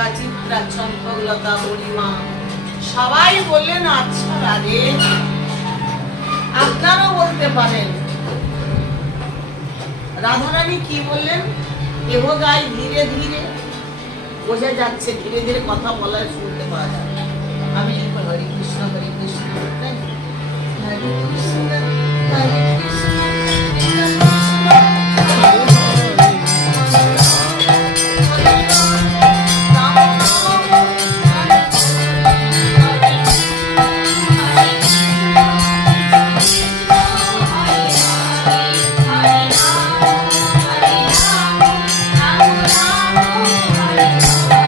রেখা, চিত্রা, চম্পকলতা, বুড়িমা সবাই বললেন আচ্ছা রাধে, আপনারাও বলতে পারেন। রাধারানী কি বললেন? কেহ গায় ধীরে ধীরে, বোঝা যাচ্ছে ধীরে ধীরে কথা বলা শুনতে পাওয়া যায়। আমি হরে কৃষ্ণ হরে কৃষ্ণ, হরে কৃষ্ণ হরে কৃষ্ণ